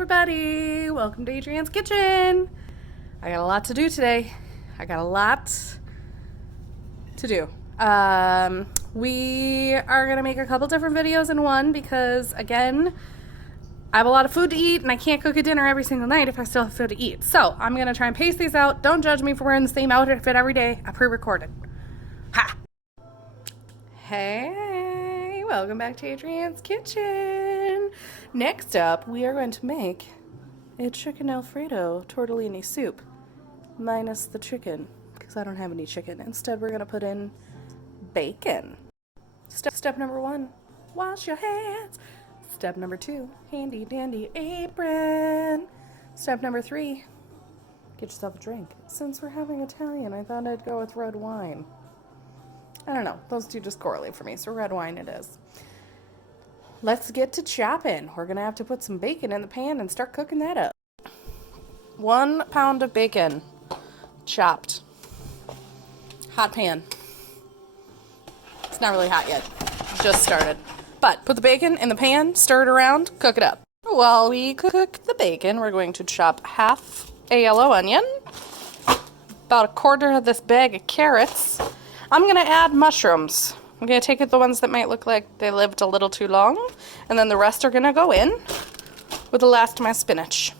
everybody, welcome to Adrianne's Kitchen. I got a lot to do today. We are gonna make a couple different videos in one because, again, I have a lot of food to eat and I can't cook a dinner every single night if I still have food to eat. So I'm gonna try and pace these out. Don't judge me for wearing the same outfit every day. I pre-recorded. Ha! Hey, welcome back to Adrianne's Kitchen. Next up, we are going to make a chicken Alfredo tortellini soup, minus the chicken, because I don't have any chicken. Instead, we're going to put in bacon. Step number 1, wash your hands. Step number 2, handy dandy apron. Step number 3, get yourself a drink. Since we're having Italian, I thought I'd go with red wine. I don't know, those two just correlate for me, so red wine it is. Let's get to chopping. We're gonna have to put some bacon in the pan and start cooking that up. 1 pound of bacon, chopped. Hot pan. It's not really hot yet, just started. But put the bacon in the pan, stir it around, cook it up. While we cook the bacon, we're going to chop half a yellow onion, about a quarter of this bag of carrots. I'm gonna add mushrooms. I'm going to take the ones that might look like they lived a little too long, and then the rest are going to go in with the last of my spinach.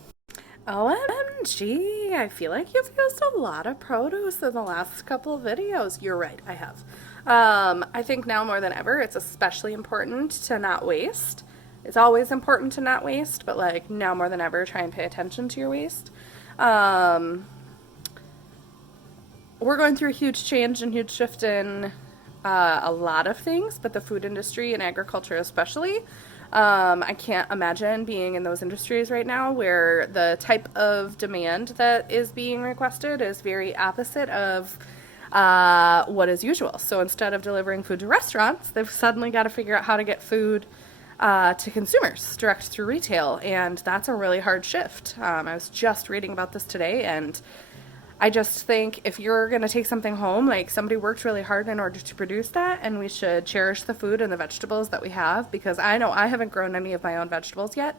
OMG, I feel like you've used a lot of produce in the last couple of videos. You're right, I have. I think now more than ever, it's especially important to not waste. It's always important to not waste, but like now more than ever, try and pay attention to your waste. We're going through a huge change and huge shift in a lot of things, but the food industry and agriculture especially. I can't imagine being in those industries right now where the type of demand that is being requested is very opposite of what is usual. So instead of delivering food to restaurants, they've suddenly got to figure out how to get food to consumers direct through retail, and that's a really hard shift. I was just reading about this today, and I just think if you're going to take something home, like somebody worked really hard in order to produce that, and we should cherish the food and the vegetables that we have, because I know I haven't grown any of my own vegetables yet.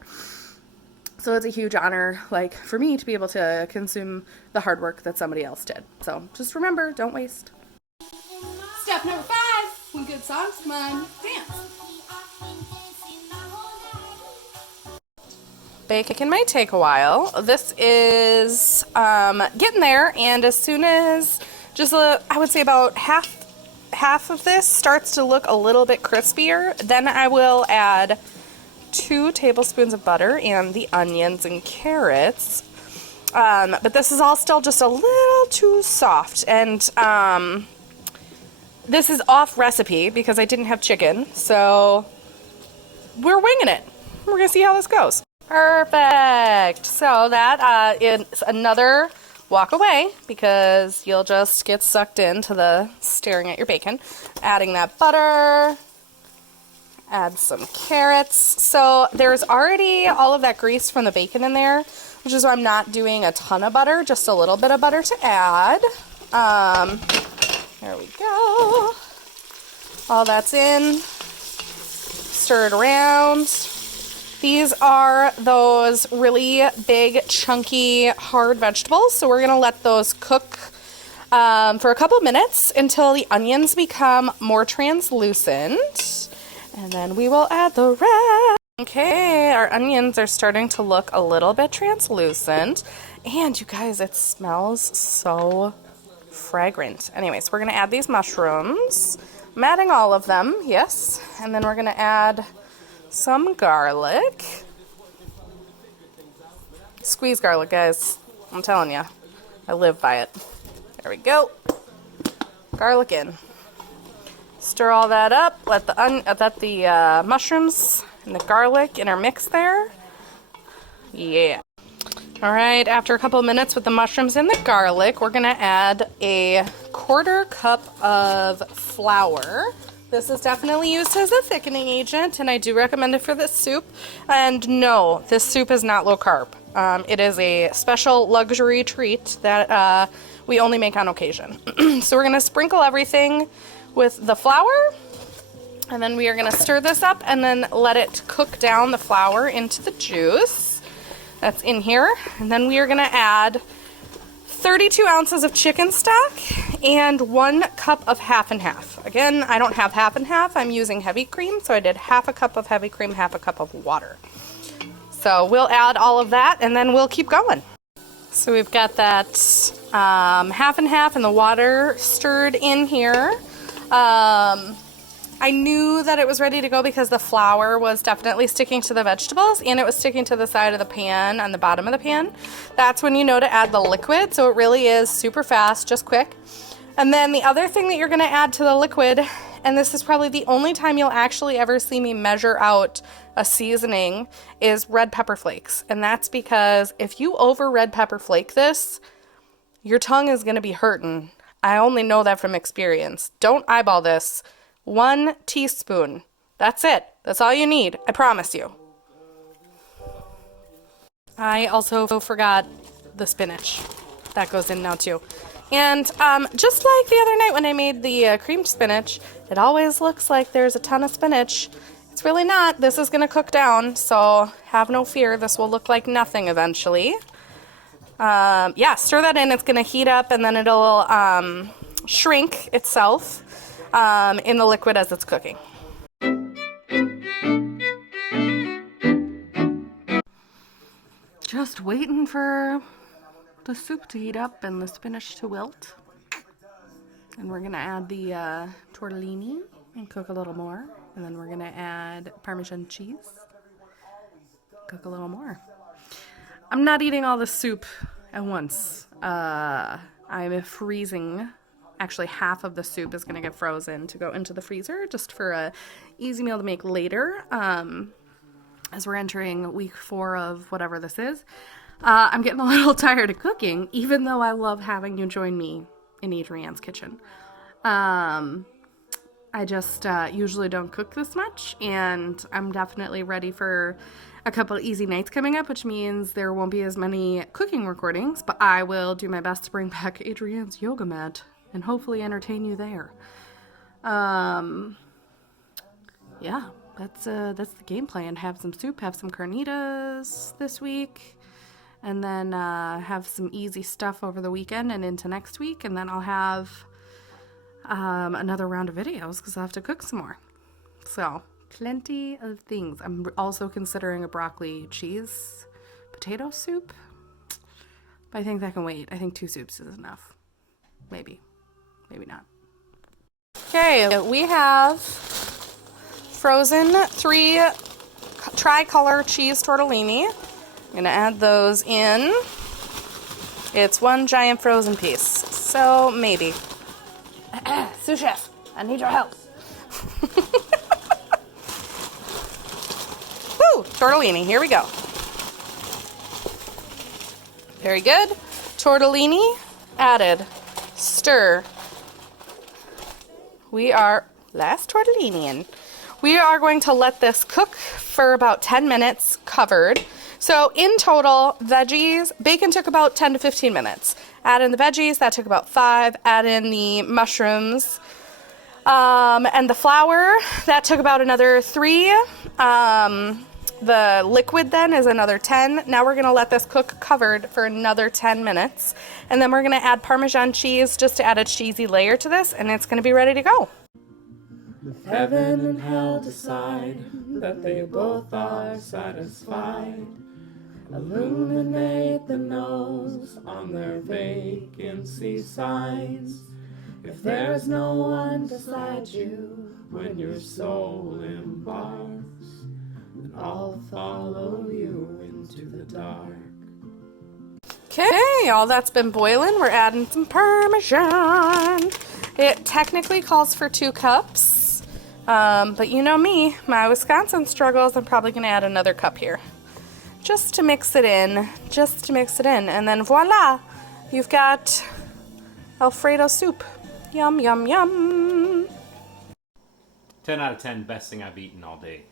So it's a huge honor, like, for me to be able to consume the hard work that somebody else did. So just remember, don't waste. Step number 5, when good songs come on, dance. Bacon might take a while. This is getting there, and as soon as I would say about half of this starts to look a little bit crispier, then I will add 2 tablespoons of butter and the onions and carrots. But this is all still just a little too soft, and this is off recipe because I didn't have chicken, so we're winging it. We're gonna see how this goes. Perfect. So that is another walk away because you'll just get sucked into the staring at your bacon. Adding that butter, add some carrots. So there's already all of that grease from the bacon in there, which is why I'm not doing a ton of butter, just a little bit of butter to add. There we go. All that's in. Stir it around. These are those really big, chunky, hard vegetables, so we're going to let those cook for a couple minutes until the onions become more translucent, and then we will add the rest. Okay, our onions are starting to look a little bit translucent, and you guys, it smells so fragrant. Anyways, we're going to add these mushrooms. I'm adding all of them, yes, and then we're going to add some garlic. Squeeze garlic, guys. I'm telling you, I live by it. There we go. Garlic in. Stir all that up. Let the mushrooms and the garlic intermix there. Yeah. All right. After a couple of minutes with the mushrooms and the garlic, we're gonna add a 1/4 cup of flour. This is definitely used as a thickening agent, and I do recommend it for this soup. And no, this soup is not low carb. It is a special luxury treat that we only make on occasion. So we're going to sprinkle everything with the flour, and then we are going to stir this up and then let it cook down the flour into the juice. That's in here. And then we are gonna add 32 ounces of chicken stock and 1 cup of half and half. Again, I don't have half and half. I'm using heavy cream, so I did half a cup of heavy cream, half a cup of water. So we'll add all of that and then we'll keep going. So we've got that half and half and the water stirred in here. I knew that it was ready to go because the flour was definitely sticking to the vegetables and it was sticking to the side of the pan, on the bottom of the pan. That's when you know to add the liquid, so it really is super fast, just quick. And then the other thing that you're gonna add to the liquid, and this is probably the only time you'll actually ever see me measure out a seasoning, is red pepper flakes. And that's because if you over red pepper flake this, your tongue is gonna be hurting. I only know that from experience. Don't eyeball this. 1 teaspoon. That's it. That's all you need. I promise you. I also forgot the spinach. That goes in now too. And just like the other night when I made the creamed spinach, it always looks like there's a ton of spinach. It's really not. This is going to cook down, so have no fear. This will look like nothing eventually. Yeah, stir that in. It's going to heat up and then it'll shrink itself in the liquid as it's cooking. Just waiting for the soup to heat up and the spinach to wilt. And we're gonna add the tortellini and cook a little more. And then we're gonna add Parmesan cheese, cook a little more. I'm not eating all the soup at once. I'm freezing. Actually, half of the soup is going to get frozen to go into the freezer just for a easy meal to make later as we're entering week 4 of whatever this is. I'm getting a little tired of cooking, even though I love having you join me in Adrianne's kitchen. I just usually don't cook this much, and I'm definitely ready for a couple of easy nights coming up, which means there won't be as many cooking recordings, but I will do my best to bring back Adrianne's yoga mat and hopefully entertain you there. Yeah, that's the game plan. Have some soup, have some carnitas this week, and then have some easy stuff over the weekend and into next week, and then I'll have another round of videos because I'll have to cook some more. So, plenty of things. I'm also considering a broccoli cheese potato soup, but I think that can wait. I think 2 soups is enough. Maybe not. Okay, we have frozen 3 tricolor cheese tortellini. I'm gonna add those in. It's 1 giant frozen piece, so maybe. Sous chef, I need your help. Woo, tortellini, here we go. Very good. Tortellini added. Stir. Last tortellini in. We are going to let this cook for about 10 minutes covered. So in total, bacon took about 10 to 15 minutes. Add in the veggies, that took about 5. Add in the mushrooms and the flour, that took about another 3. The liquid then is another 10. Now we're gonna let this cook covered for another 10 minutes. And then we're gonna add Parmesan cheese just to add a cheesy layer to this, and it's gonna be ready to go. If heaven and hell decide that they both are satisfied, illuminate the nose on their vacancy signs. If there's no one beside you when your soul embarks, then I'll follow you into the dark. Okay, all that's been boiling. We're adding some Parmesan. It technically calls for 2 cups, but you know me, my Wisconsin struggles, I'm probably going to add another cup here. Just to mix it in, and then voila, you've got Alfredo soup. Yum, yum, yum. 10 out of 10, best thing I've eaten all day.